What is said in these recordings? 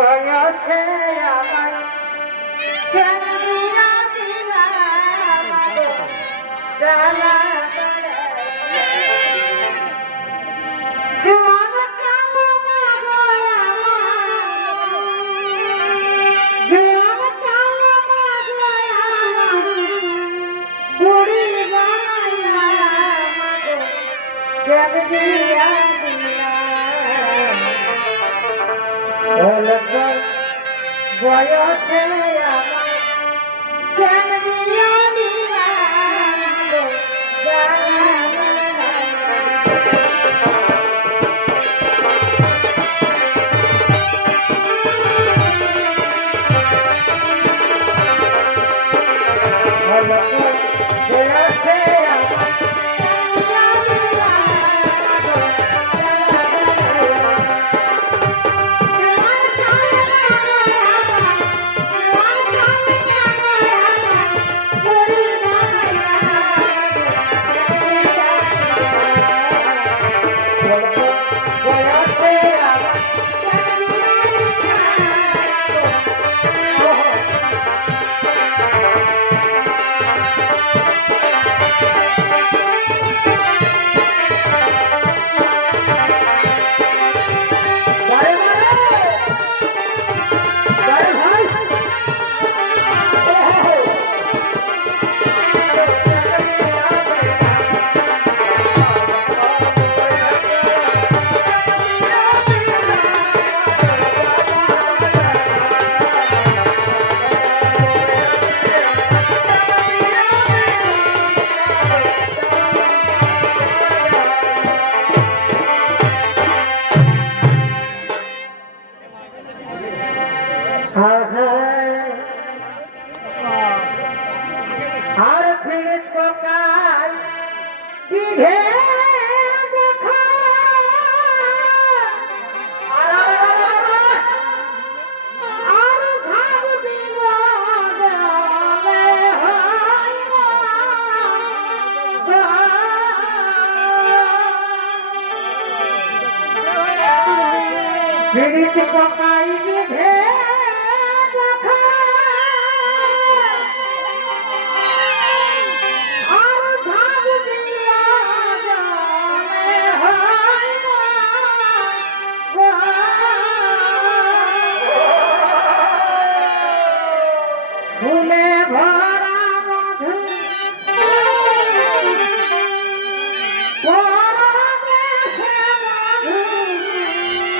বয়সে আমার কেন দিয়া দিলা জ্বালা জীবন কাল জীবন কাল বুড়ি বানাইয়া কেন দিয়া বয়সে আমার কেন দিয়া দিলা আর ফিরে কাল বিধে দেখা আর ভাব ফিরিত পকাই বিধে ফুলে ভরা মধু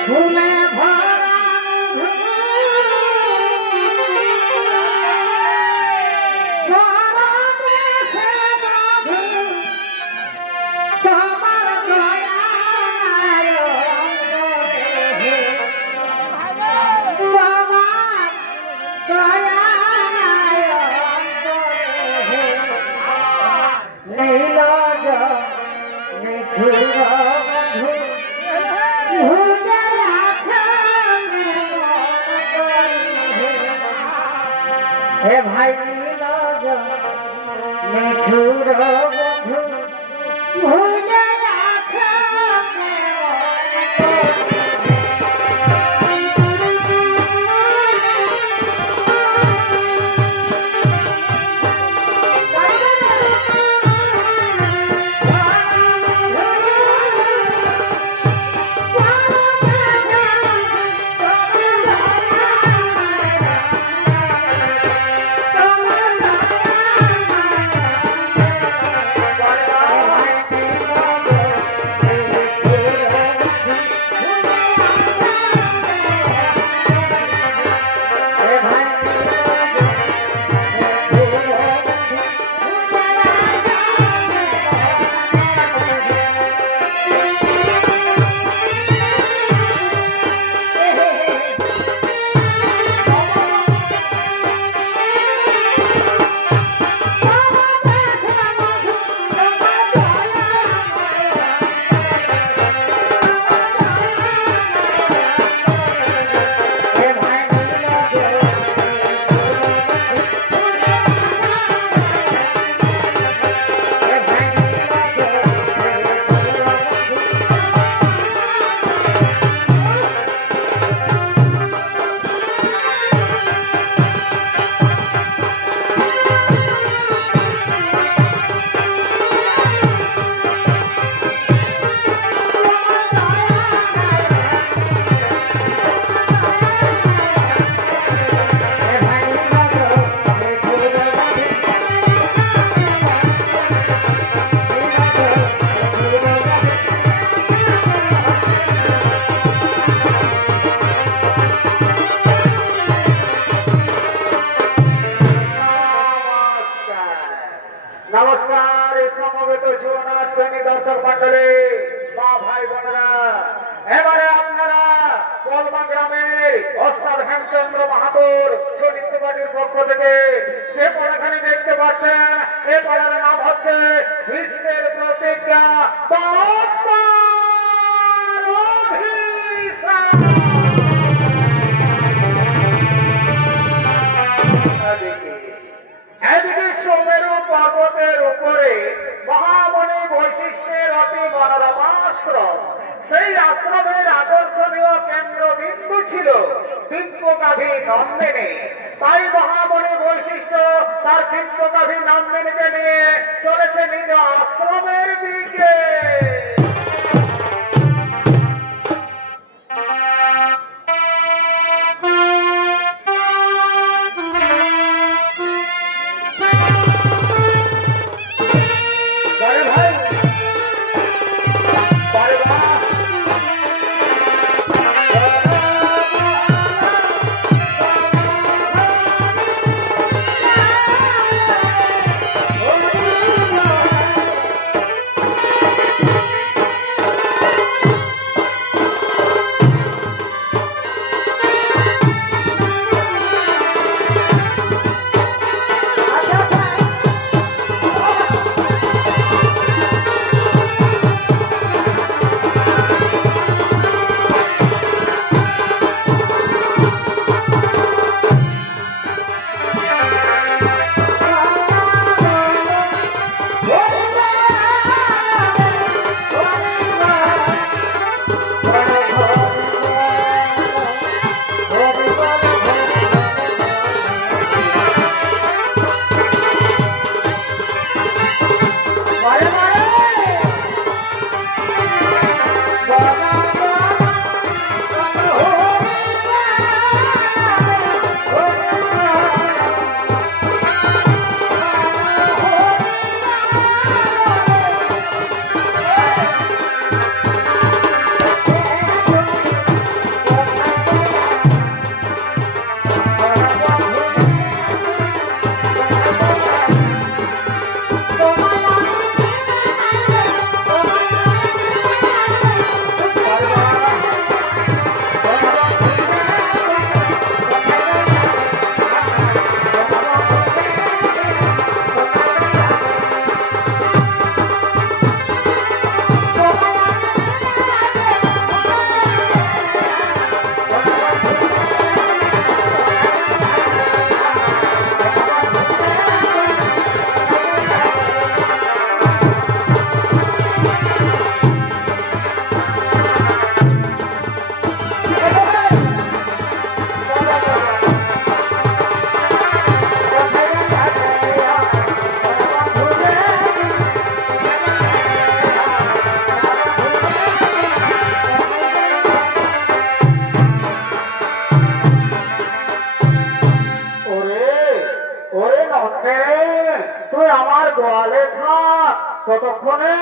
ফুলে ভরা हे भाई मिठुर बंधु भूल ওস্তাদ হেমচন্দ্র মাহাতোর চলিত পার্টির পক্ষ থেকে যে পড়াখানি দেখতে পাচ্ছেন এ পড়ার নাম হচ্ছে বিশ্বের প্রতিজ্ঞা এদিকে সোমেরু পর্বতের উপরে মহামণি বৈশিষ্ট্যের অতি মনোরম আশ্রম। সেই আশ্রমের আকর্ষণীয় কেন্দ্রবিন্দু ছিল দিব্যগাভী নন্দিনী। তাই মহামণি বৈশিষ্ট্য তার দিব্যগাভী নন্দিনীকে নিয়ে চলেছে নিজ আশ্রমের দিকে। ততক্ষণে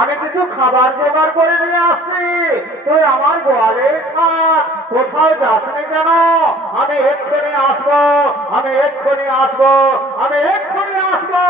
আমি কিছু খাবার জোগাড় করে নিয়ে আসছি। তুই আমার গোয়ালে থাক, কোথাও যাসনি কেন? আমি এক্ষুনি আসবো, আমি এক্ষুনি আসবো, আমি এক্ষুনি আসবো।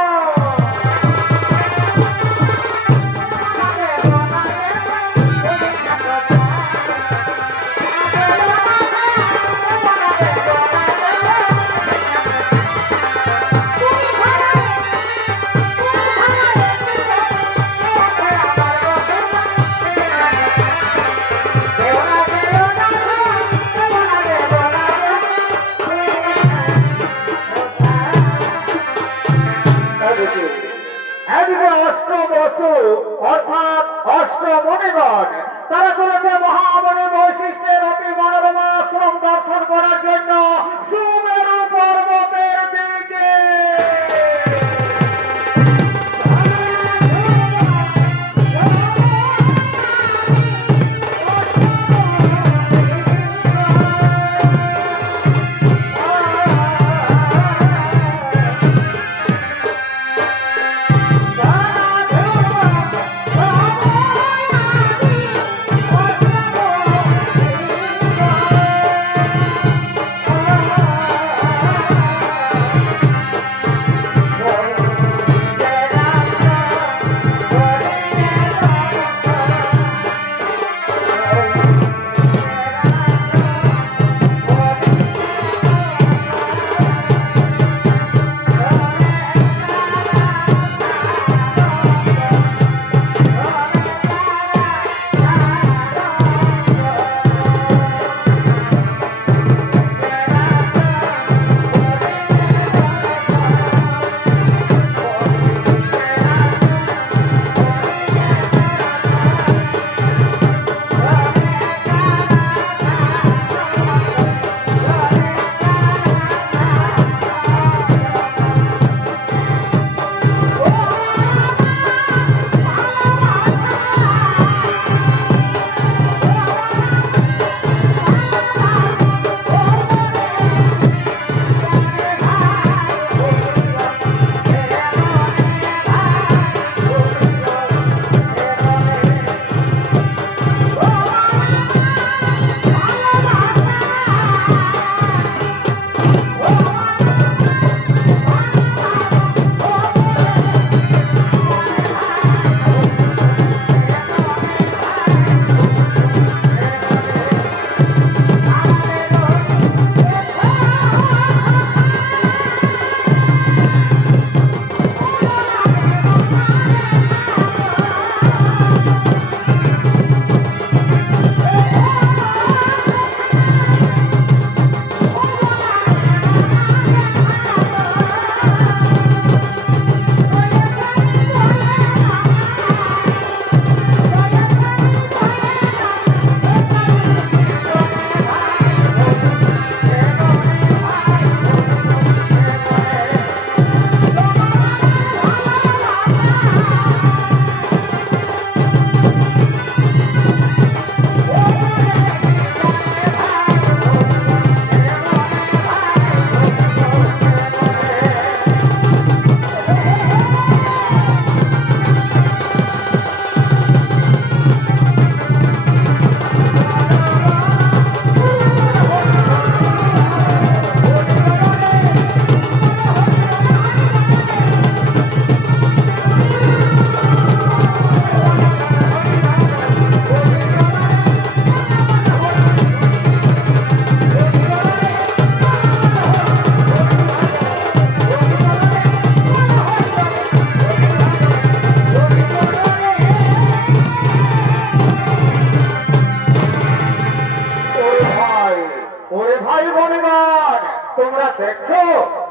তোমরা দেখছো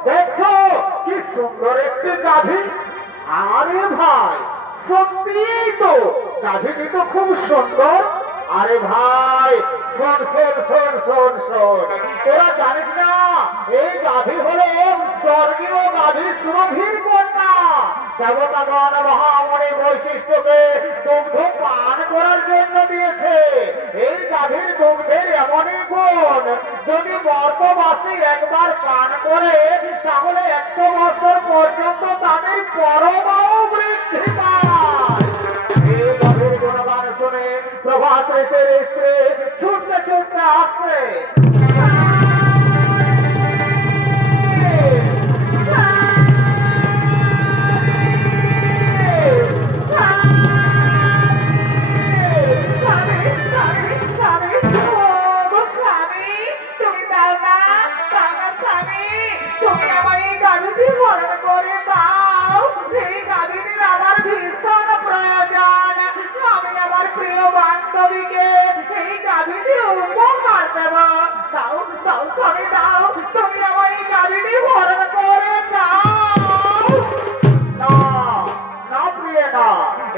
দেখছো কি সুন্দর একটি গাভী। আরে ভাই সত্যি তো গাভীটি তো খুব সুন্দর। আরে ভাই শোন শোন শোন শোন শোন, তোরা জানিস না এই গাভী হলো স্বর্গীয় গাভী সুরভির কন্যা। দেবতাগণ মহামণি বৈশিষ্ট্যকে দুগ্ধ পান করার জন্য দিয়েছে। এই গাভীর দুগ্ধের এমনই গুণ, যদি বর্তমাসে একবার পান করে তাহলে 100 বছর পর্যন্ত তাদের পরমাও বৃদ্ধি পায়। এই গাভীর গুণগান শুনে প্রভাত ঋষির স্ত্রী ছুটতে ছুটতে আসছে।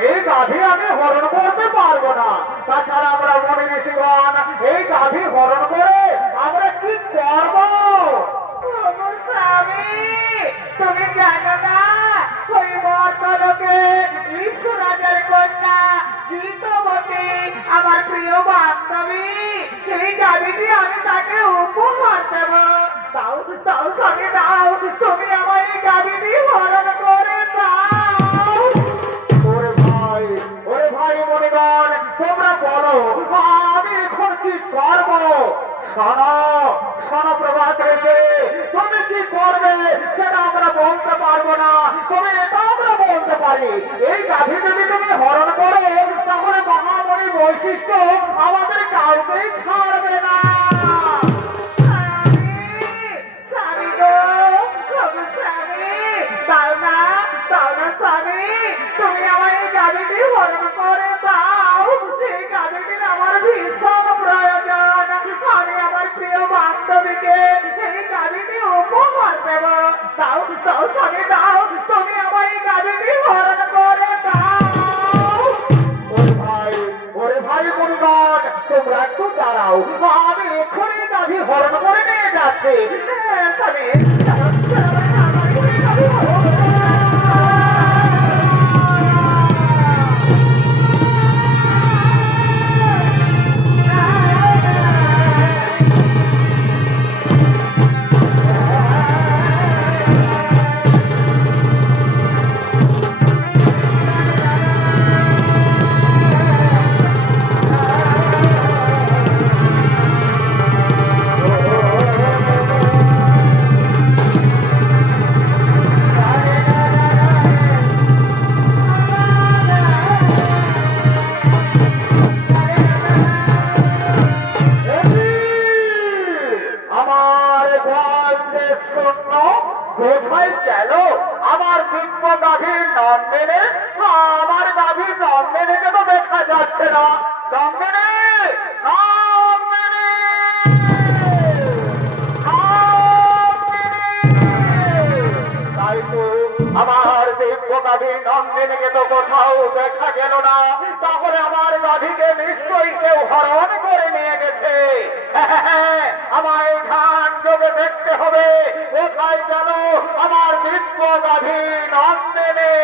এই গাভী আমি হরণ করতে পারবো না। তাছাড়া আমরা মনে ঋষিগণ এই গাভী হরণ করে আমরা কি করবো? তুমি জানো না ওই মর্তলোকে ঈশ্বরাজের কন্যা জিতবতী আমার প্রিয় বান্ধবী, সেই গাভীটি আমি তাকে উপহার দেব। দাও দাও স্বামী দাও, তুমি আমার এই গাভীটি হরণ করে দাও। ওরে ভাই মনিগণ, তোমরা বলো আমি এখন কি করবো? শোনো শোনো প্রভাত রেখে, তুমি কি করবে সেটা আমরা বলতে পারবো না, তবে এটা আমরা বলতে পারি এই গাভী যদি তুমি হরণ করো তাহলে মহামণি বৈশিষ্ট্য আমাদের কাউকেই ছাড়বে না। তুমি আমার এই গাভীটি হরণ করে দাও, সেই গাভীটির আমার ভীষণ প্রয়োজন। আমি আমার প্রিয় বান্ধবীকে এই গাভীটি উপহার দেব। দাও দাও স্বামী দাও, তুমি আমার এই গাভীটি হরণ করে দাও। ওরে ভাই মনিগণ, তোমরা একটু দাঁড়াও, আমি এক্ষুনি গাভী হরণ করে নিয়ে যাচ্ছি। স্বামী কোথায় গেল আমার দিব্য গাভীর নন্দিনী? আমার গাভীর নন্দিনীকে তো দেখা যাচ্ছে না। নন্দিনী তাই তো আমার দিব্য গাভীর নন্দিনীকে তো কোথাও দেখা গেল না। তাহলে আমার গাভীকে নিশ্চয়ই কেউ হরণ করে নিয়ে গেছে। আমায় ধ্যান যোগে দেখতে হবে কোথায় গেল আমার দিব্য গাভী নন্দিনী।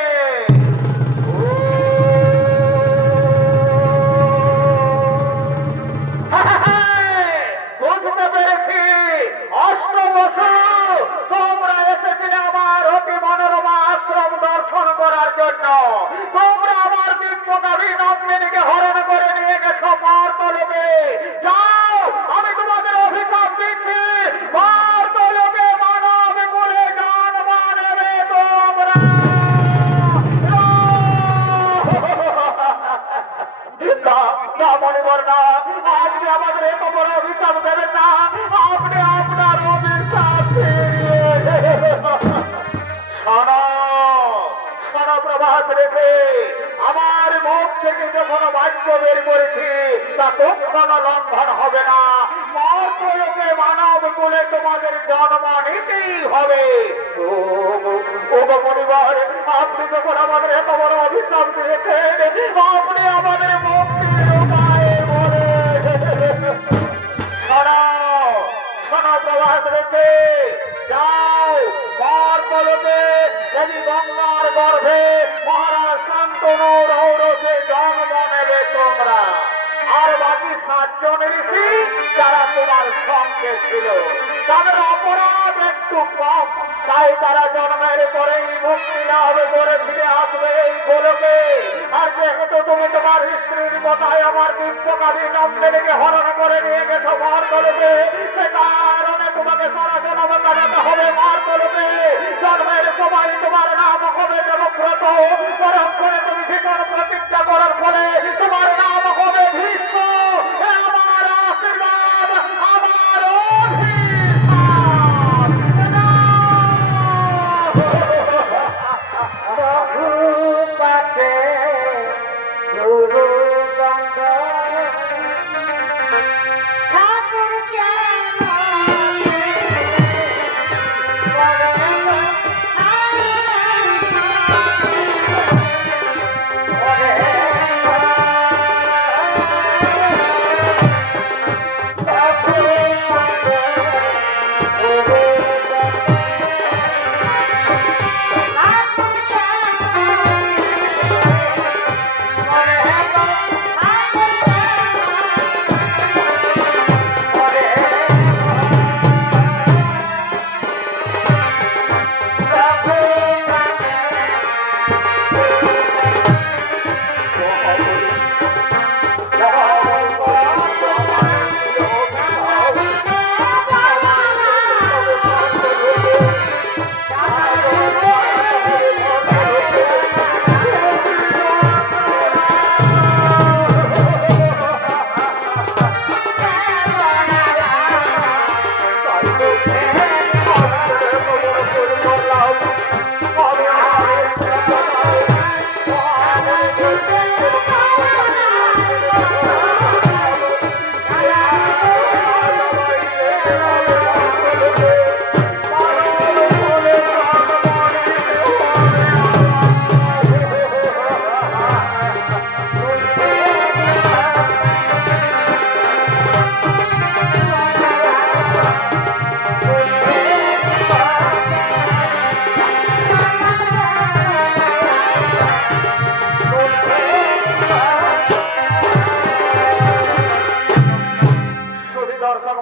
বুঝতে পেরেছি, অষ্টবসু তোমরা এসেছিলে আমার অতি মনোরমা আশ্রম দর্শন করার জন্য। তোমরা আমার দিব্য গাভী নন্দিনীকে হরণ করে নিয়ে গেছো মর্তলোকে। যাও, আমি তোমাদের অভিশাপ দিচ্ছি, মর্তলোকে মানব কুলে জন্ম নেবে তোমরা। মনিবর না, আজকে আমাদের এত বড় অভিশাপ দেবেন না। আপনি আপনার অভিশাপ শোনো শোনো প্রভাত রেখে, আমার মুখ থেকে যখন বাক্য বের করেছি তা কখনো লঙ্ঘন হবে না। মর্তলোকে মানব কোলে তোমাদের জন্ম নিতেই হবে। ও মনিবার, আপনি যখন আমাদের এত বড় অভিশাপ দিয়েছেন, আপনি আমাদের মুক্তির উপায় বলে শোনো প্রভাস রয়েছে, যাও মার কলকে দেবী গঙ্গার গর্ভে মহারাজ শান্তনু রৌরসে জন্ম নেবে তোমরা। আর বাকি 7 জন ঋষি যারা তোমার সঙ্গে ছিল, তাদের অপরাধ একটু কম, তাই তারা জন্মের পরেই মুক্তি লাভ করে ফিরে আসবে এই গোলকে। আর যেহেতু তুমি তোমার স্ত্রীর কথায় আমার দিব্যকারী নন্দিনীকে হরণ করে নিয়ে গেছো মার গোলকে, সে কারণে তোমাকে সারা জন্ম কাটাতে হবে মার গোলকে। জন্মের সময় তোমার নাম হবে দেবব্রত, বরং করে তুমি ভীষণ প্রতিজ্ঞা করার ফলে তোমার নাম হবে ভীষ্ম। আমার আশীর্বাদ, আমার বহুপাতে গুরু গঙ্গা ঠাকুর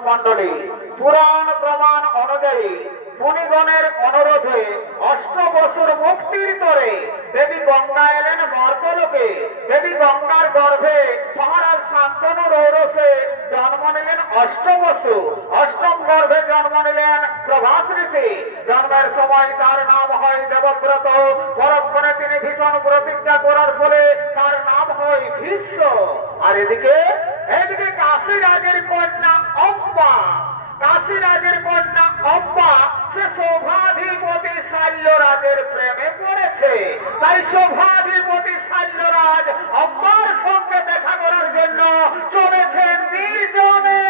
মন্ডলী, পুরাণ প্রমাণ অনুযায়ী মুনিগণের অনুরোধে 8 বছর মুক্তির পরে দেবী গঙ্গা এলেন মর্তলোকে। দেবী গঙ্গার গর্ভে মহারাজ শান্তনু রৌরসে জন্ম নিলেন 8 বছর। 8ম গর্ভে জন্ম নিলেন প্রভাস ঋষি। জন্মের সময় তার নাম হয় দেবব্রত, পরক্ষণে তিনি ভীষণ প্রতিজ্ঞা করার ফলে তার নাম হয় ভীষ্ম। আর এদিকে কাশীরাজের কন্যা অম্বা, কাশীরাজের কন্যা অম্বা সে শোভাধিপতি শাল্যরাজের প্রেমে পড়েছে। তাই শোভাধিপতি শাল্যরাজ অম্বার সঙ্গে দেখা করার জন্য চলেছেন নির্জনে।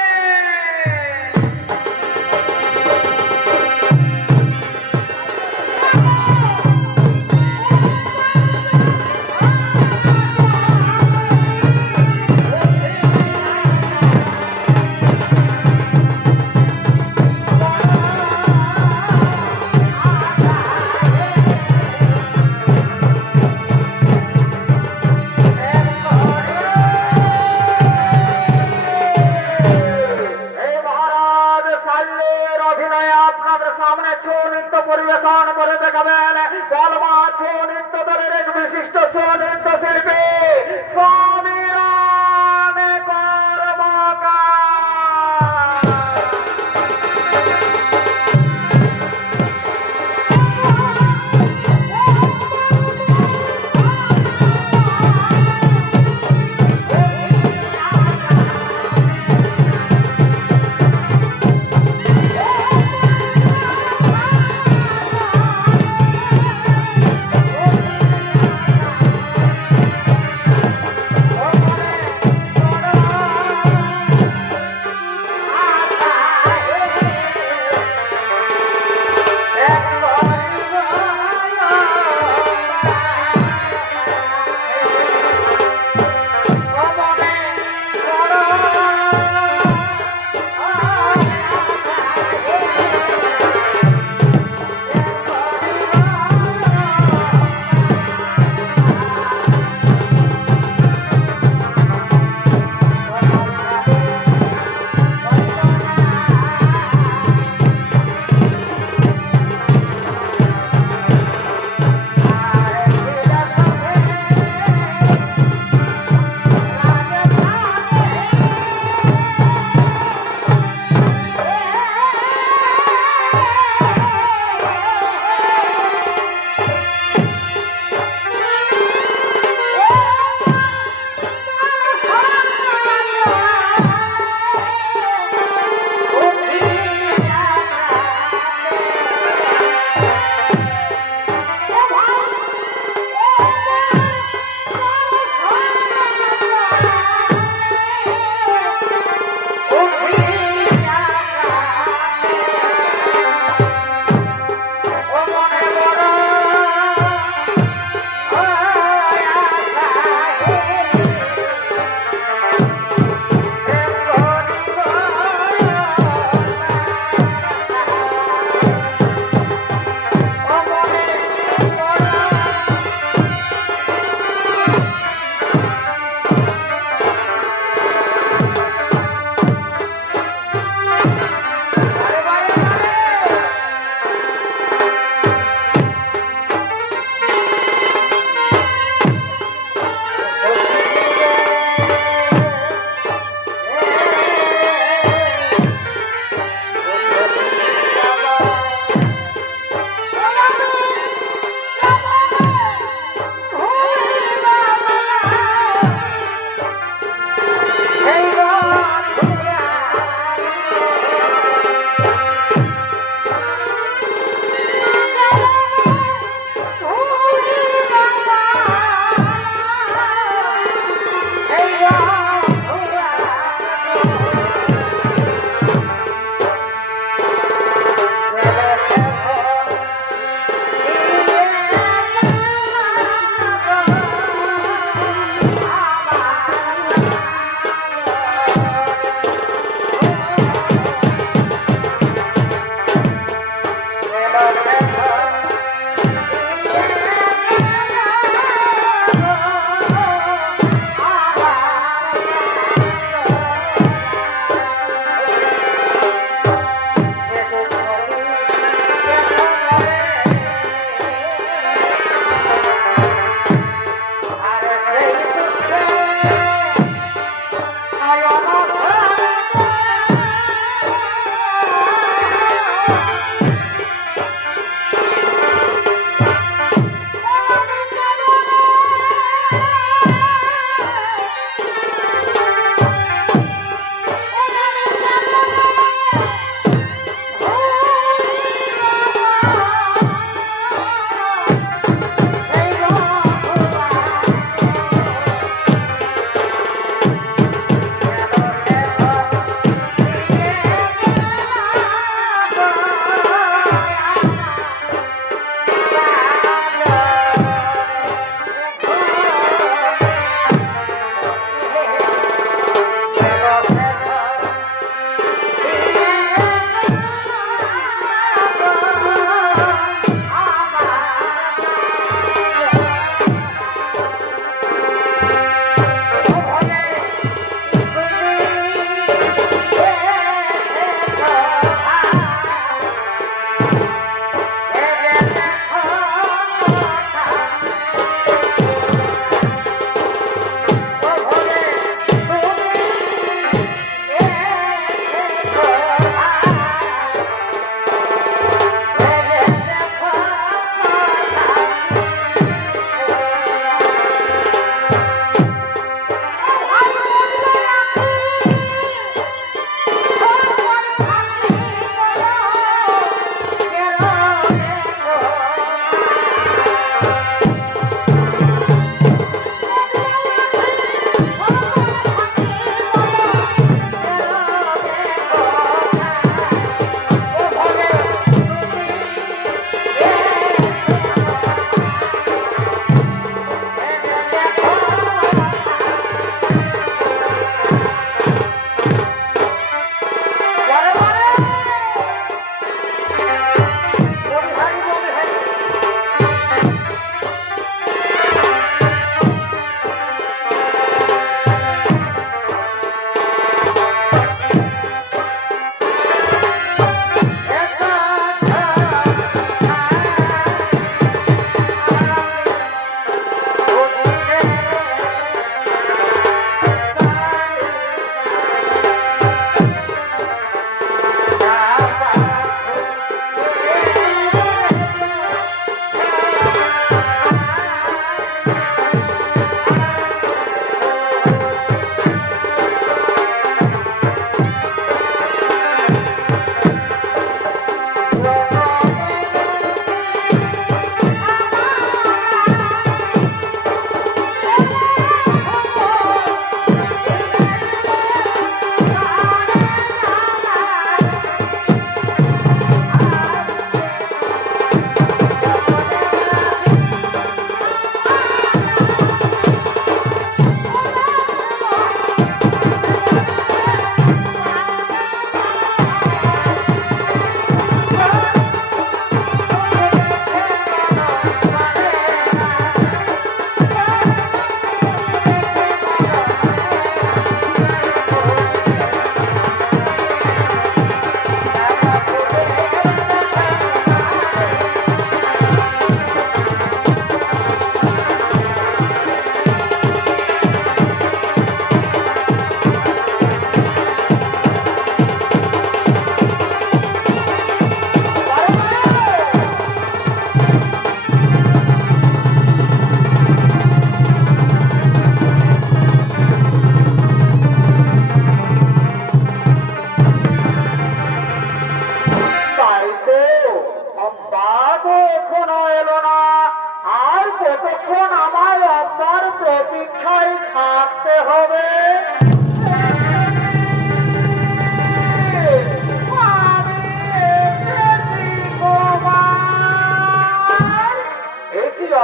পরিবেশন করে দেখাবেন গলমা ছৌ নৃত্য দলের এক বিশিষ্ট ছৌ নৃত্য শিল্পী সমীরণ কর্মকার। এখনো এলো না, আর কতক্ষণ আমায় আপনার প্রতীক্ষায় থাকতে হবে?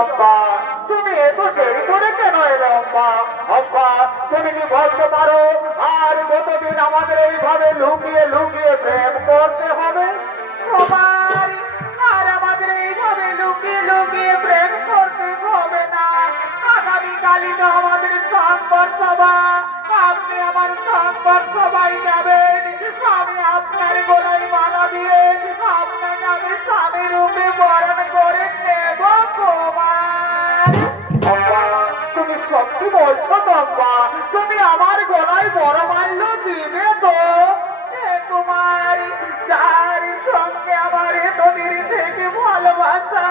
অম্বা, তুমি এত দেরি করে কেন এলে অম্বা? অম্বা, তুমি কি বলতে পারো আর কতদিন আমাদের এইভাবে লুকিয়ে লুকিয়ে প্রেম করতে হবে? কুমারী, আর আমাদের এইভাবে লুকিয়ে লুকিয়ে প্রেম করতে হবে না। আগামীকালই তো আমাদের সংবাদ সভা, আপনি আমার সংবাদ সভায় যাবেন। আমি আপনার গলায় মালা দিয়ে আপনাকে আমি স্বামী রূপে বরণ করে নেব কুমার। অম্বা, তুমি সত্যি বলছো তো অম্বা? তুমি আমার গলায় বড় মাল্য দিবে তো? কুমারী, যার সঙ্গে আমার এতদিন থেকে ভালোবাসা,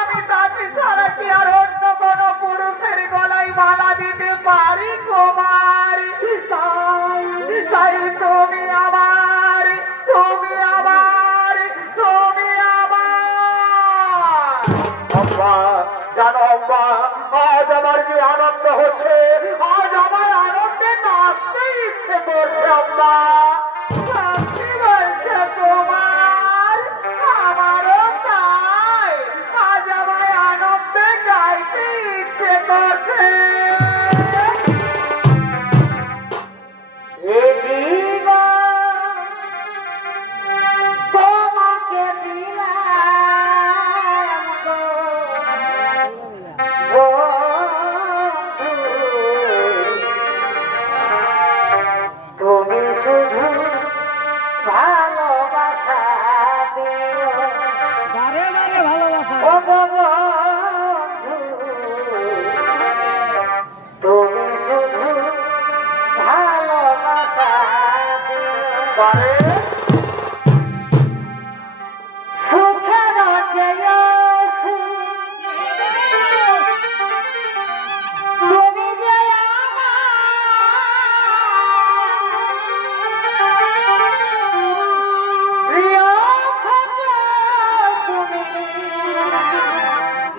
আমি তাকে ছাড়া কি আর অন্য কোন পুরুষের গলায় মালা দিতে পারি কুমারী? তাই তাই তুমি আমার, তুমি আমার, তুমি আমার। অম্বা, জানো অম্বা, আজ আমার কি আনন্দ হচ্ছে, আজ আমার আনন্দে নাচতে ইচ্ছে করছে অম্বা। সত্যি বলছো কুমার? আমারও তাই, আজ আমায় আনন্দে গাইতে ইচ্ছে করছে। এ জীবন তোমাকে দিলাম গো বন্ধু, তুমি শুধু ভালোবাসা দিও বারে বারে ভালোবাসা ও গো বন্ধু, তুমি শুধু ভালোবাসা দিও। বারে সুখের চেয়ে তুমি যে প্রিয় থেকে তুমি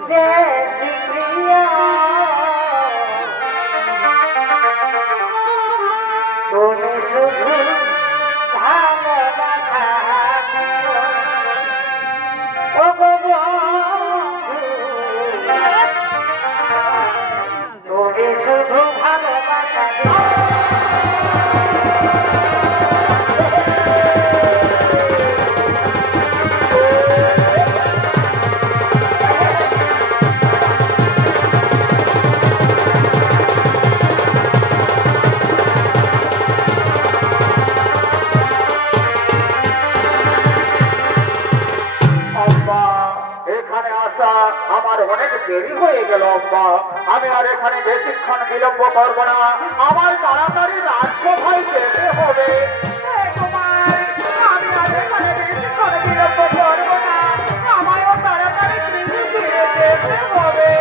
বেশি প্রিয়, তুমি শুধু ভালোবাসা দিও ও গো বন্ধু, তুমি শুধু ভালোবাসা দিও। অম্বা, এখানে আসা আমার অনেক দেরি হয়ে গেল অম্বা। আমি আর এখানে বেশিক্ষণ বিলম্ব করব না, আমার তাড়াতাড়ি রাজসভায় যেতে হবে। কুমারী, আমি আর এখানে বেশিক্ষণ বিলম্ব করব না, আমায়ও তাড়াতাড়ি গৃহে ফিরে যেতে হবে।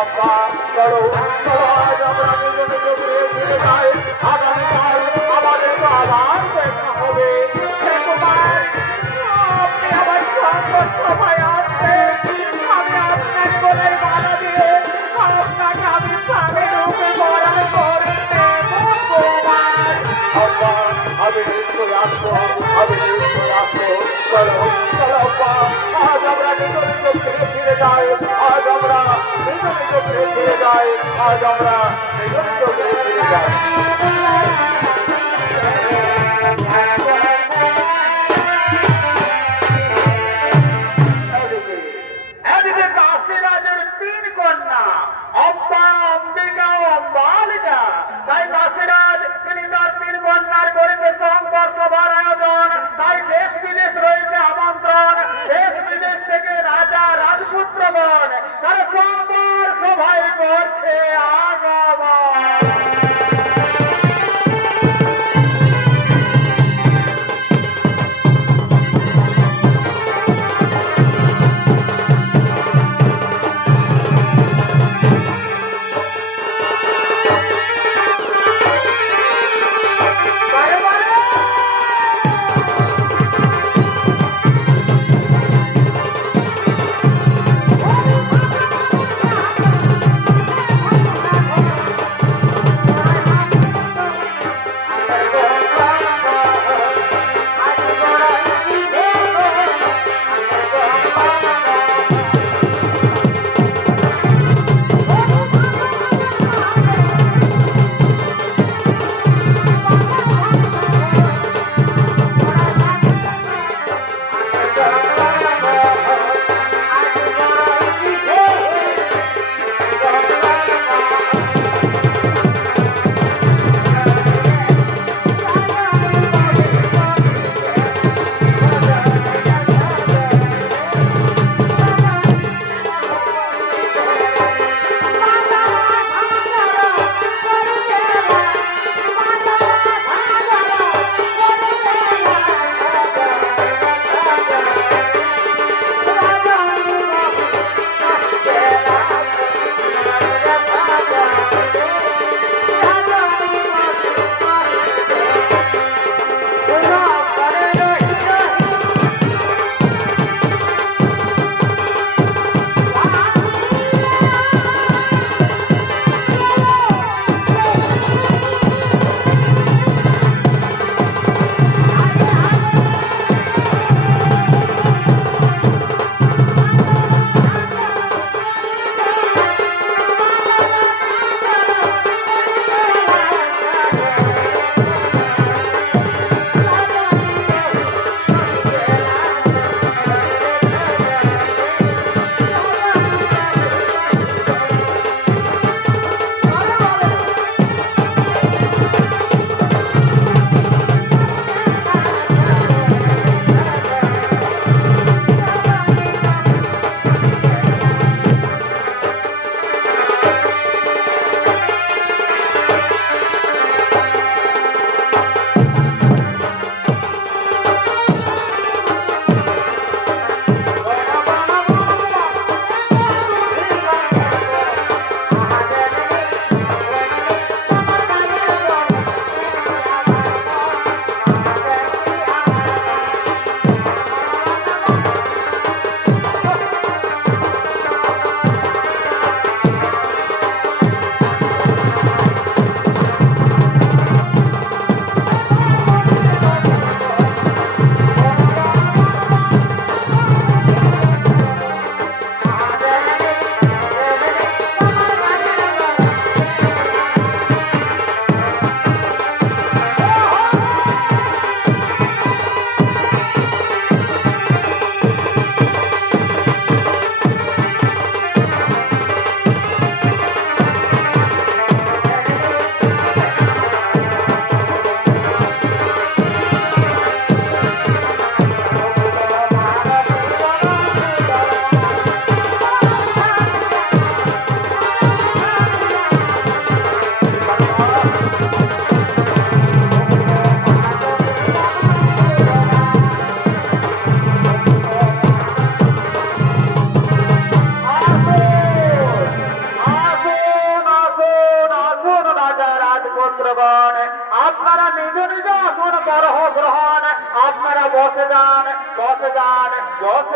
অম্বা, চলো চলো, আজ আমরা দুজনে গৃহে ফিরে যাই। আগামীকাল আমাদের তো আবার দেখা হবে। কুমার, আপনি আমার সংবাদ সভায় আসবেন, আমি আপনার গলায় মালা দিয়ে আপনাকে আমি স্বামী রূপে বরণ করে নেব কুমার। অম্বা, আমি নিশ্চয় আসবো, আমি নিশ্চয় আসবো। চলো চলো অম্বা, আজ আমরা নিজ নিজ গৃহে ফিরে যাই। আজ আমরা নিজ নিজ গৃহে ফিরে যাই। আজ আমরা নিজ নিজ গৃহে ফিরে যাই। এদিকে কাশীরাজের 3 কন্যা, অম্বা, অম্বিকা ও অম্বালিকা। তাই কাশীরাজ তিনি তার 3 কন্যার করেছে সংবাদ সভার আয়োজন। তাই দেশ বিদেশ রয়েছে আমন্ত্রণ, দেশ বিদেশ থেকে রাজা রাজপুত্রগণ তারা সংবাদ সভায় করছে আগমন।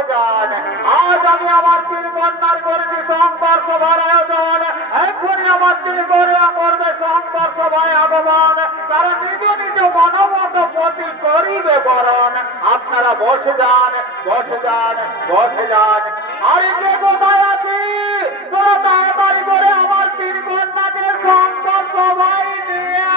বসে যান। আজ আমি আমার তিন কন্যার করেছি সংবাদ সভার আয়োজন। এক্ষুনি আমার তিন কন্যা করবে সংবাদ সভায় আগমন। তারা নিজ নিজ মনোমত প্রতি করিবে বরণ। আপনারা বসে যান, বসে যান, বসে যান। আর কে কোথায় আছি? তোরা তাড়াতাড়ি করে আমার তিন কন্যাকে সংবাদ সভায় নিয়ে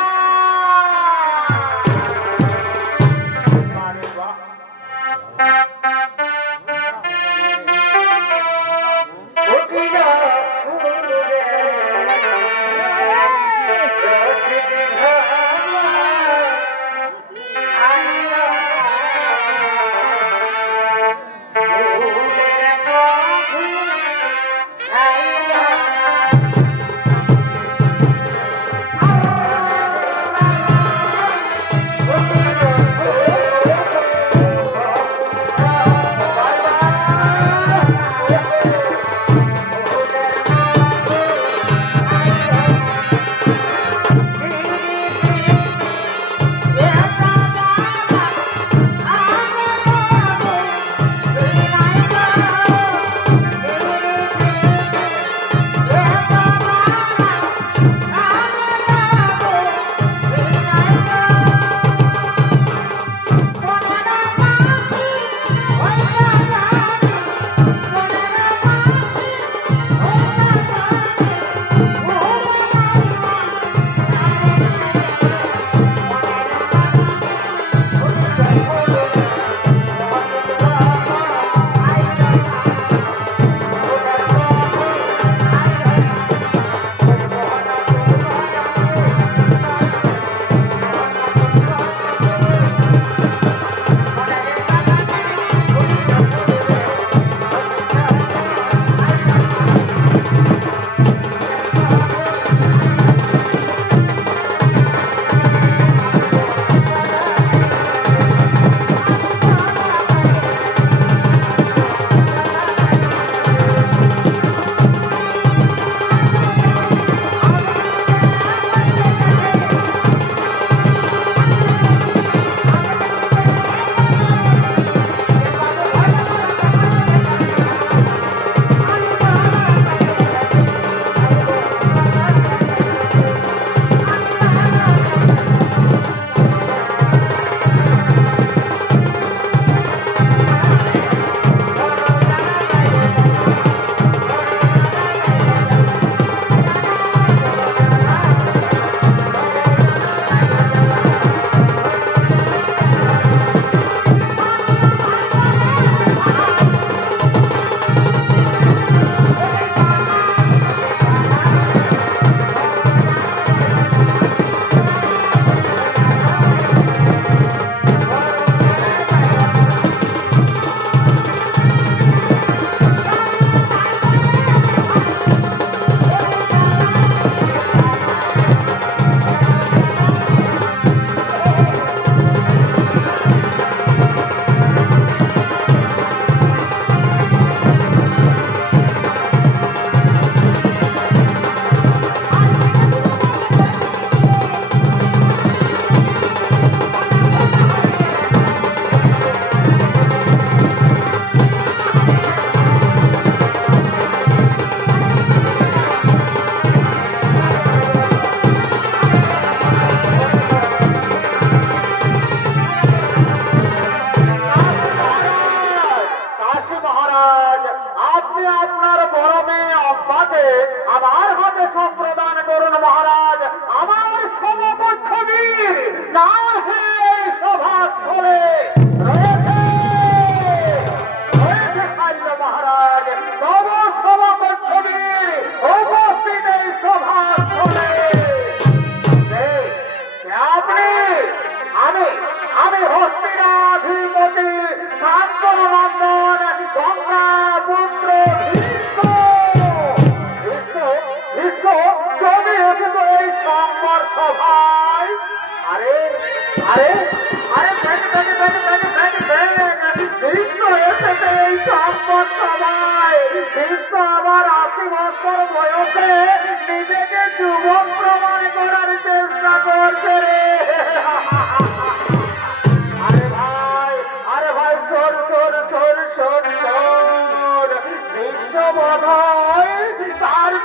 শোন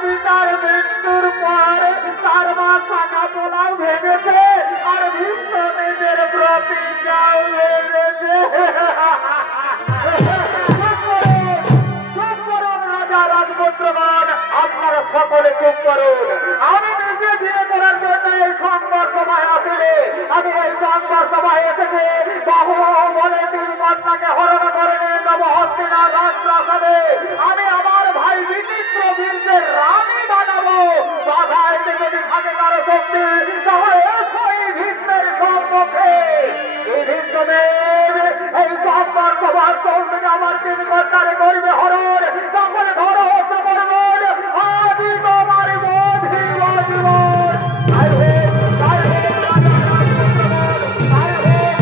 আমি তার মৃত্যুর পর তার মা শাখা পোলাও ভেঙেছে আর বিশ্বমেদের প্রতিজ্ঞাও ভেঙেছে। চুপ করুন রাজা রাজপুত্রগণ, আপনারা সকলে চুপ করুন। আমি নিজে বিয়ে করার জন্য এই সংবাদ সভায় আসিনি। আমি এই সংবাদ সভায় এসেছি বাহু বলে 3 কন্যাকে হরণ করে নিয়ে যাবো হস্তিনার রাজপ্রাসাদে। আমি আমার ভাই বিচিত্র বীরদের রানী বানাবো। বাধায় যদি থাকে কারো শক্তি তাহলে এই ভীষ্মের সম্মুখে এই ভীষ্মের এই সংবাদ সভার চোখ থেকে আমার 3 কন্যারে করবে হরণ। তারপরে ধরো অস্ত্র করবেন আদি তোমার বোধি বাজবন। তাই হোক, তাই হোক রাজা রাজপুত্রগণ, তাই হোক।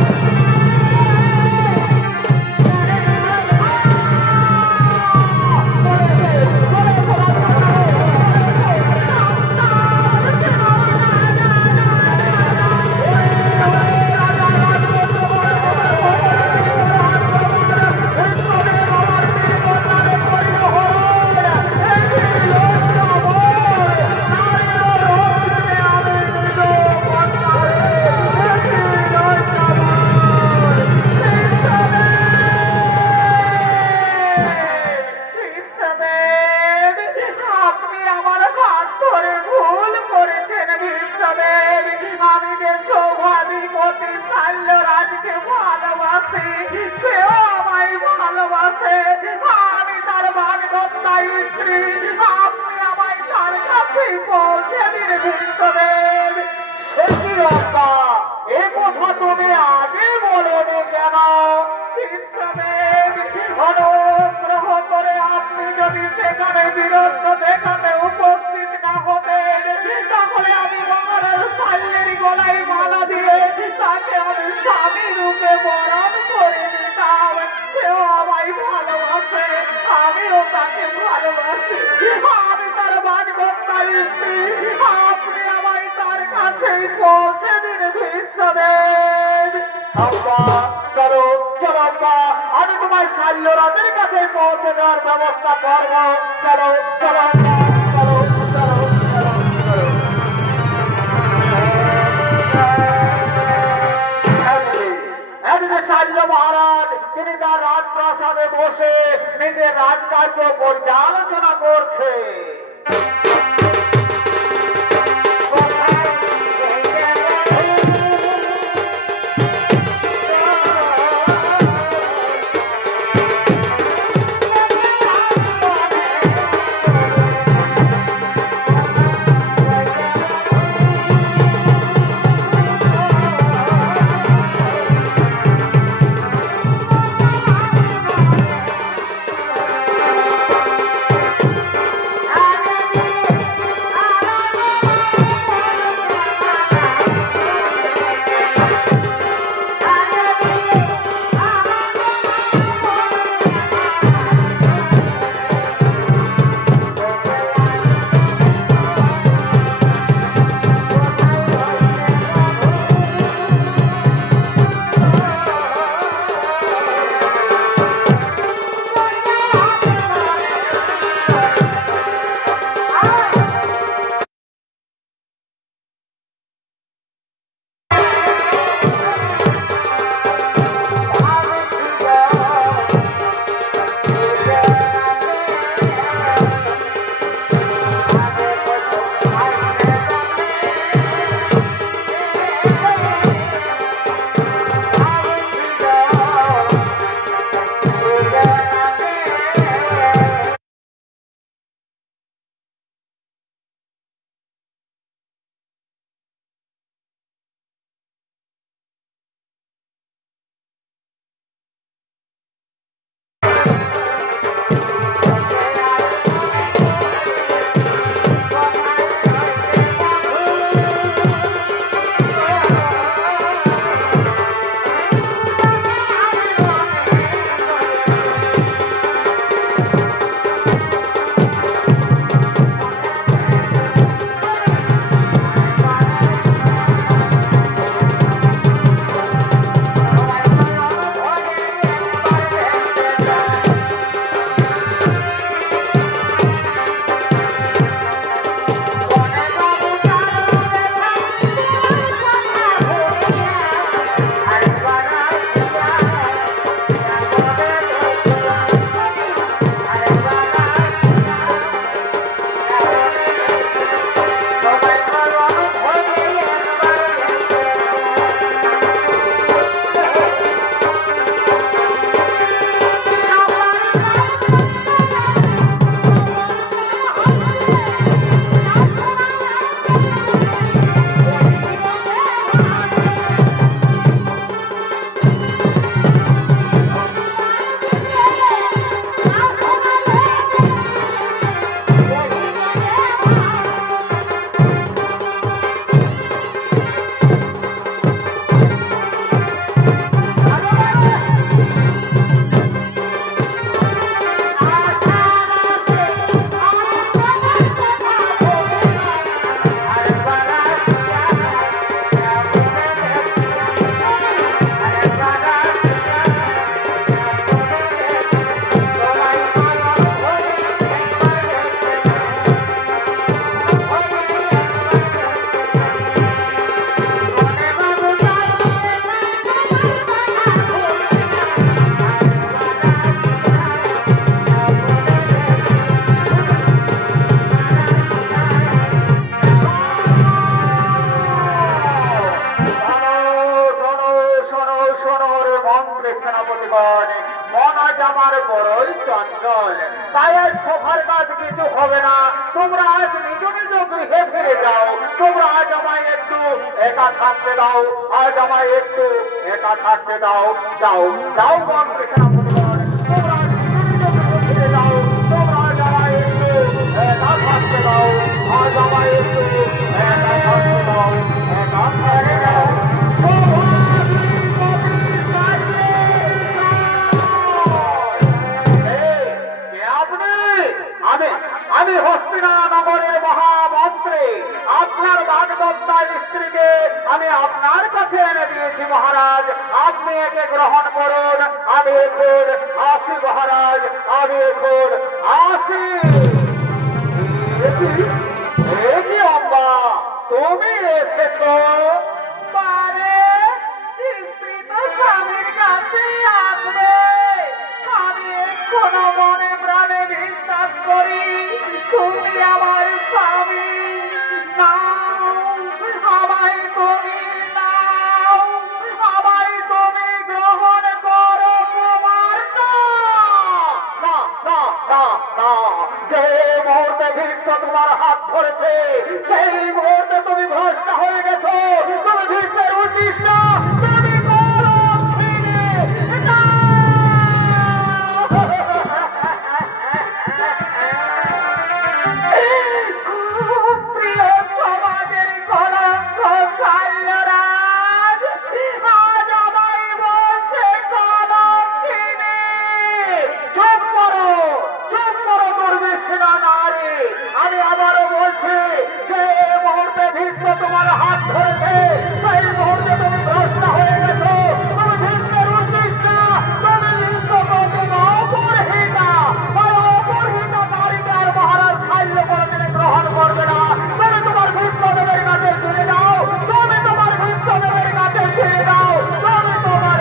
আপনি আমার হাত ধরে ভুল করেছেন বিশ্বদেব। আমি যে সৌভাধিপতি শাল্যরাজকে ভালোবাসি সেও আমায় ভালোবাসে। আমি তার ভাগবতা স্ত্রী। আপনি আমায় তার কাছে পৌঁছে দিন বিশ্বদেব। সে কি আজ্ঞা, এ কথা তুমি আগে বলোনি কেন? বিশ্বদেব, অনুগ্রহ করে আপনি যদি সেখানে বীরত্ব দেখাতে উপস্থিত না হতেন তাহলে আমি মহারাজ শাল্যের গলায় মালা দিয়ে তাকে আমি স্বামী রূপে বরণ করে দিতাম। সেও আমায় ভালোবাসে, আমিও তাকে ভালোবাসি। আমি তার ভাগবতা স্ত্রী। আপনি আমায় তার কাছেই পৌঁছে দিন বিশ্বদেব। চলো চলো আব্বা, আমি তোমায় শাল্যরাজের কাছে পৌঁছে দেওয়ার ব্যবস্থা করব। চলো চলো আব্বা, চলো চলো চলো চলো। একদিকে শাল্য মহারাজ তিনি তার রাজপ্রাসাদে বসে নিজের রাজকার্য পর্যালোচনা করছে। আমি চঞ্চল, তাই আজ সভার কাজ কিছু হবে না। তোমরা আজ নিজ নিজ গৃহে ফিরে যাও। তোমরা আজ আমায় একটু একা থাকতে দাও, আজ আমায় একটু একা থাকতে দাও। যাও যাও মন কৃষ্ণা বন্ধুগণ, তোমরা আজ নিজ নিজ গৃহে ফিরে যাও। তোমরা আজ আমায় একটু একা থাকতে দাও, আজ আমায় একটু একা থাকতে দাও, একা থাকতে দাও। আমি হস্তিনানগরের মহামন্ত্রী, আপনার বাগদত্তার স্ত্রীকে আমি আপনার কাছে এনে দিয়েছি মহারাজ। আপনি একে গ্রহণ করুন। আমি এখন আসি মহারাজ, আমি এখন আসি। কি অম্বা, তুমি এসেছ? বারে, স্ত্রী তো স্বামীর কাছে আসবে। আমি এখনো মনে প্রাণে বিশ্বাস করি তুমি আমার স্বামী। নাও, আমায় তুমি নাও, আমায় তুমি গ্রহণ করো তোমার না না না না, যে মুহূর্তে ভীষ্ম তোমার হাত ধরেছে সেই মুহূর্তে তুমি ভ্রষ্ট হয়ে গেছো। তুমি ভীষ্মের উচিস না, তুমি করো ফিরে না। খুব প্রিয় সমাজের কলঙ্ক সাল্যরাজ আজ আমায় বলছে কলঙ্কিনী। চুপ করো, চুপ করো দুর্বিষণা নারী। আমি আবারও বলছি, যে মুহূর্তে ভীষ্ম তোমার হাত ধরেছে সেই মুহূর্তে তুমি ভ্রষ্ট হয়ে গেছো। তুমি ভীষ্মের উচিস না, তুমি ভীষ্মকে অপরহিতা। অপরহিতা নারীকে আর মহারাজ খাইলে কোনোদিনে গ্রহণ করবে না। তুমি তোমার ভীষ্মদেবের কাছে ফিরে যাও, তুমি তোমার ভীষ্মদেবের কাছে ফিরে যাও, তুমি তোমার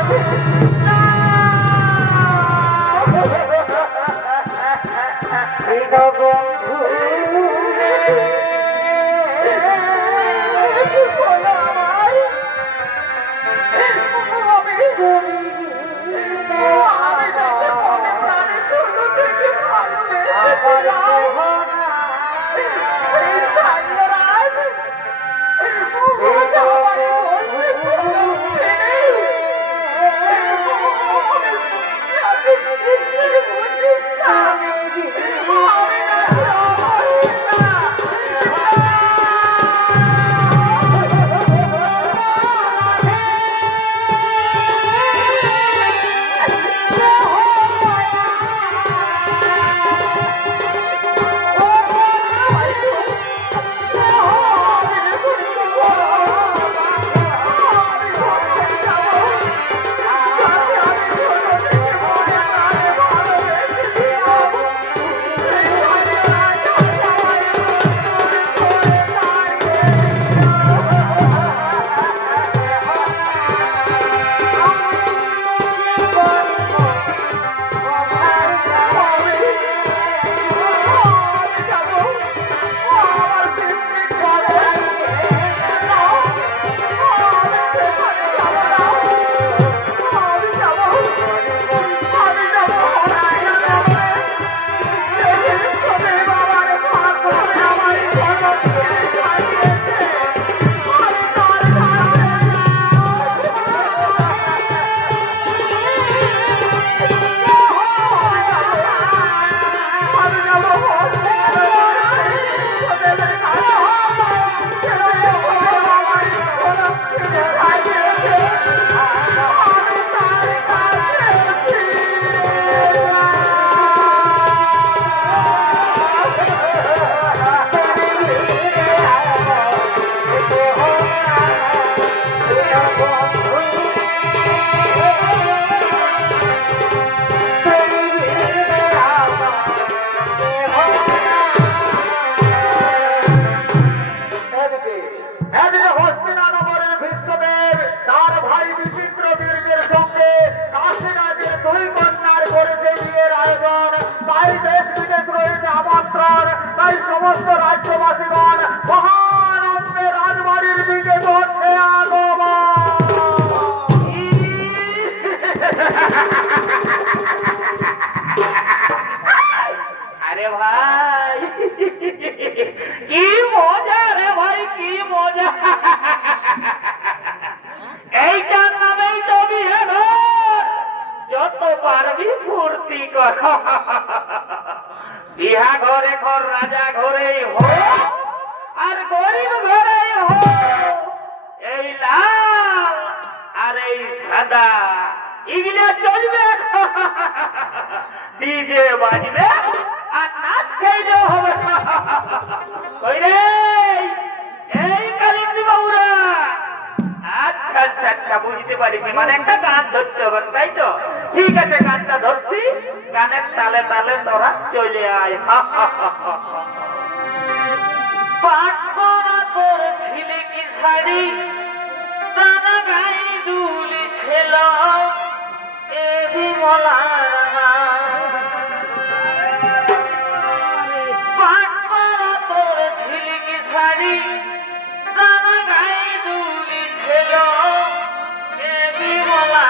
তাই সমস্ত রাজ্যবাসীগণ মহানন্দে রাজবাড়ির দিকে করছে আগমন। আরে ভাই কি মজা রে ভাই, কি মজা। এইটার নামেই তো বিয়ে ঘর। যত পারবি ফুর্তি কর। বিহা ঘরে ঘর রাজা ঘরেই হোক আর গরিব ঘরেই হোক, এই লাল আর এই সাদা এগুলা চলবে। ডিজে বাজবে আর নাচ খেয়ে হবে। ওই রে এই কালিন্দী বাবুরা, আচ্ছা আচ্ছা আচ্ছা বুঝতে পারিনি, মানে একটা গান ধরতে হবে তাই তো? ঠিক আছে গানটা ধরছি, গানের তালে তালে তোরা চলে আয়। পাট করা তোর ঝিলিকি শাড়ি, দাদা গাই দুলি ছিল এ বিমলা। পাট করা তোর ঝিলিকি শাড়ি, দাদা গাই দুলি ছিল এ বিমলা।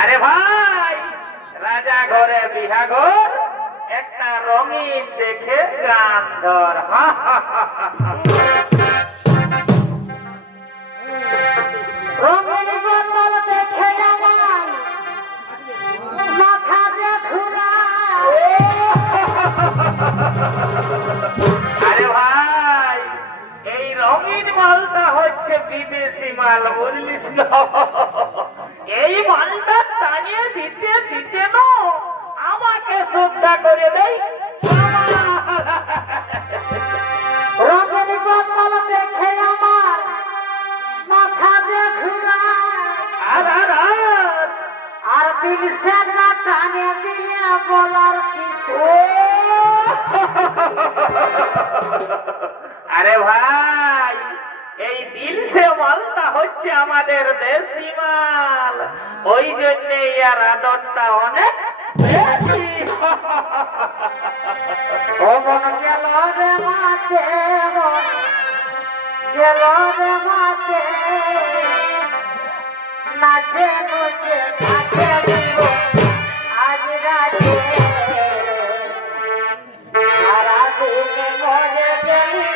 আরে ভাই রাজা ঘরে বিহা ঘর, একটা রঙিন দেখে গান ধর। রঙিন বদল দেখে আমার মাথা যে ঘুরায়। আরে ভাই এই রঙিন মালটা হচ্ছে বিদেশি মাল, বললিস না? এই মালটা টানিয়ে দিতে দিতে না আমাকে শ্রদ্ধা করে দেয়। রঙিন বদল দেখে আমার মাথা যে ঘুরায়। আর দিল সে না টানে দিলে বলার কিছু। আরে ভাই এই দিল সে মালটা হচ্ছে আমাদের দেশি মাল, ওই জন্য ইয়ার আদরটা অনেক বেশি। ও মন গেল রে মাতে, মন গেল রে মাতে, নাচে নাচে নাচে দিব আজ রাতে। সারা দিন মনে গেলি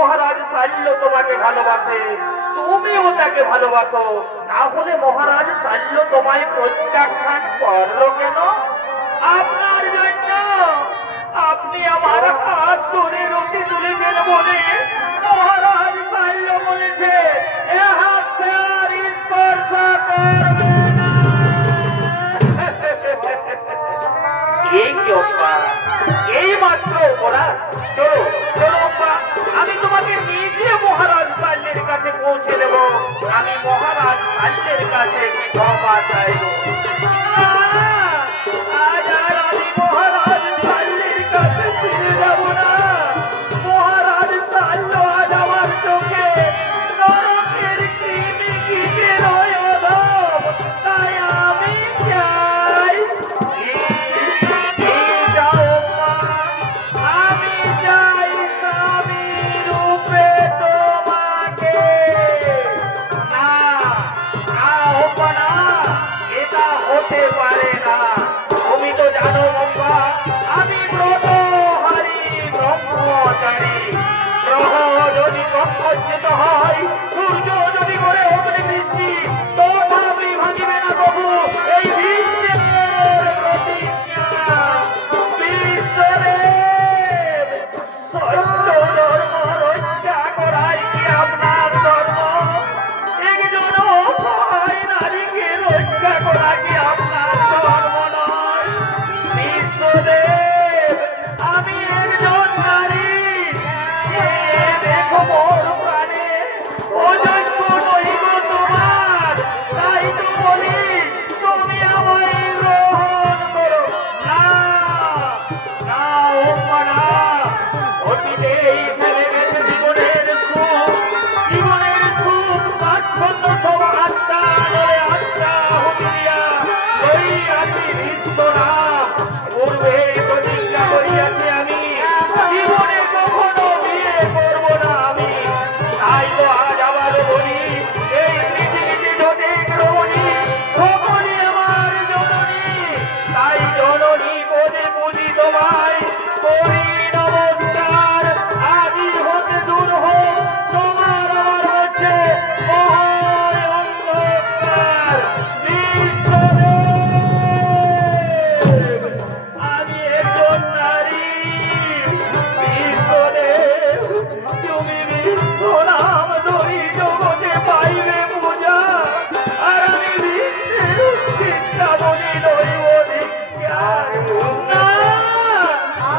মহারাজ শাল্য তোমাকে ভালোবাসে, তুমিও তাকে ভালোবাসো, তাহলে মহারাজ শাল্য তোমায় প্রত্যাখ্যান করলো কেন? আপনার জন্য। আপনি আমার হাত ধরে রুটি তুলেছেন বলে মহারাজ শাল্য বলেছে এ হাত সে আর স্পর্শ করবে না। এই কি অপরাধ? এই মাত্র অপরাধ? চলো চলো অপা, আমি তোমাকে নিজে মহারাজ শাল্যের কাছে পৌঁছে দেব। আমি মহারাজ শাল্যের কাছে ক্ষমা চাইব। আজ আর আমি মহারাজ শাল্যের কাছে ফিরে যাব না। মহারাজ শাল্য আজ আমার চোখে নরকের কৃমি কীটের অধম। তাই আমি চাই আমি চাই স্বামী রূপে তোমাকে। না না হোপা না, এটা হতে পারে না। তুমি তো জানো বাবা, আমি ব্রতহারী ব্রহ্মচারী। গ্রহ যদি কক্ষচ্যুত হয়, সূর্য যদি করে অগ্নি বৃষ্টি, তথাপি ভাঙিবে না প্রভু এই বিশ্বের প্রতিজ্ঞা। বিশ্বদেব, সত্য ধর্ম রক্ষা করাই কি আপনার ধর্ম? একজন অসহায় নারীকে রক্ষা করা কি আপনার ধর্ম নয়? বিশ্বদেব, আমি একজন নারী। দেখো মোর প্রাণে অযোগ্য নইব তোমার, তাই তো বলি তুমি আমায় গ্রহণ করো। না না ওম্মা না, অতীতেই ফেলে গেছে জীবনের সুখ। জীবনের সুখ স্বাচ্ছন্দ্য সব আত্মা নয় আত্মা হুমিয়া ওই আমি নিত্য না। পূর্বে প্রতিজ্ঞা করিয়াছি আমি জীবনে কখনো বিয়ে করব না আমি। তাই তো আজ আবার বলি এই পৃথিবীতে জটিল রমণী সকলই আমার জননী। তাই জননী পদে পুজি তোমায় করি নমস্কার। আদি হতে দূর হোক তোমার আমার মধ্যে মহায় অন্ধকার। বিশ্বদেব, আমি একজন নারী। বিশ্বদেব, তুমি বিশ্বনাম ধরি জগতে পাইবে পূজা। আর আমি বিশ্বের উচ্ছিষ্টা বলি লইব দীক্ষা। না,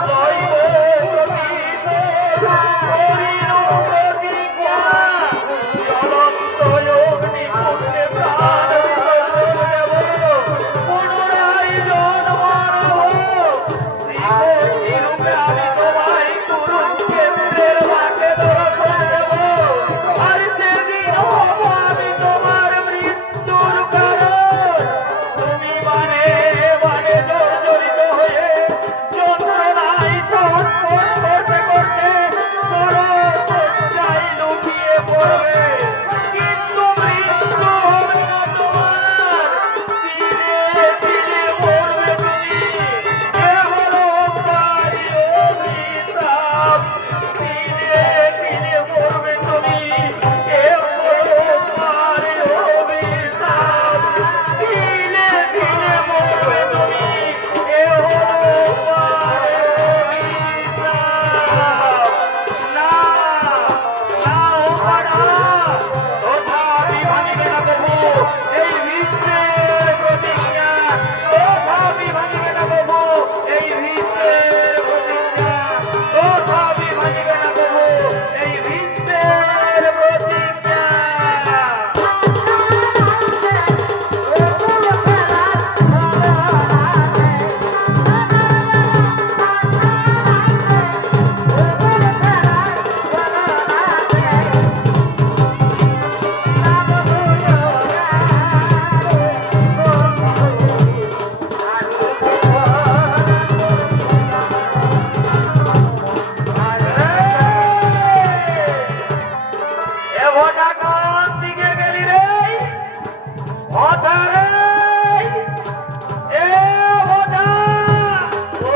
লইব প্রতিশোধ, করিল প্রতিজ্ঞা। জ্বলন্ত অগ্নিকুণ্ডে প্রাণ বিসর্জন দেব, পুনরায় জন্ম নেব। শ্রীমূর্তিরূপে আমি তোমায় কুরুক্ষেত্রের মাঠে দর্শন দেব। আর সেদিন হব আমি তোমার মৃত্যুর কারণ। তুমি মানে মানে জর্জরিত হয়ে যন্ত্রণায় ছটফট করতে করতে সরসজ্জায় লুটিয়ে পড়বে। কিন্তু মৃত্যু হবে না তোমার, ধীরে ধীরে মরবে তুমি। এ হলো তারই অভিশাপ। ধীরে ধীরে মরবে তুমি, এ হলো তারই অভিশাপ। ধীরে ধীরে মরবে তুমি, এ হলো তারই অভিশাপ। না না ওপা না, তথাপি ভাঙিবে না প্রভু এই বিশ্বের প্রতিজ্ঞা। তথাপি ভাঙিবে না প্রভু এই বিশ্বের প্রতিজ্ঞা। তথাপি ভাঙিবে না প্রভু এই বিশ্বের প্রতিজ্ঞা। এ ভোটা কোন দিকে গেলি রে? ভোটা রে, এ ভোটা। ও,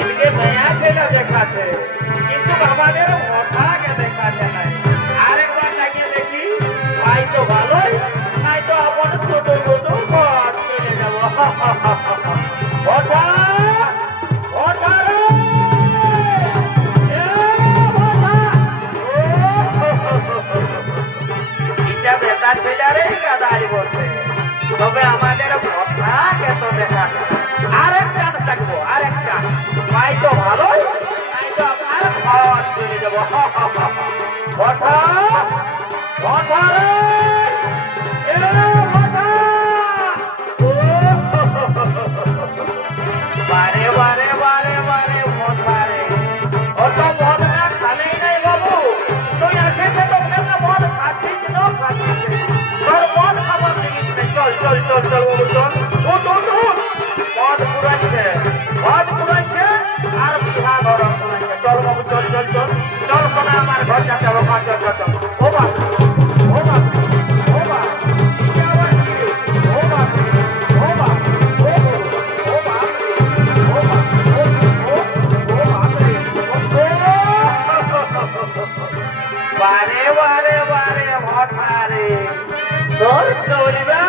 इनके नया से ना देखा थे। গাদা ছেড়ে গাদাই বলছে তবে আমাদের ভরসাকে তো দেখা আরেকটা থাকবো আরেকটা পাই তো ভালোই তাই তো আপনার ঘর চলে যাবো কথা কথা রে বারে বারে বারে বারে মদ মারে অত মদ না খালেই নাই বাবু তুই আসেছে তো কেমন মদ খাচ্ছিস না খাচ্ছিস তোর মদ খাবার জিনিস নেই চল চল চল চল বাবু চল মদ পুরাইছে আর বিহা গরম পুরাইছে চল বাবু চল চল চল চল কোনা আমার ঘর যাতে হবে চল চল চল ও বাবা ও বাবা ও বাবা কি আওয়াজ কি ও বাবা ও বাবা বারে বারে বারে ভটারে তোর চলিবা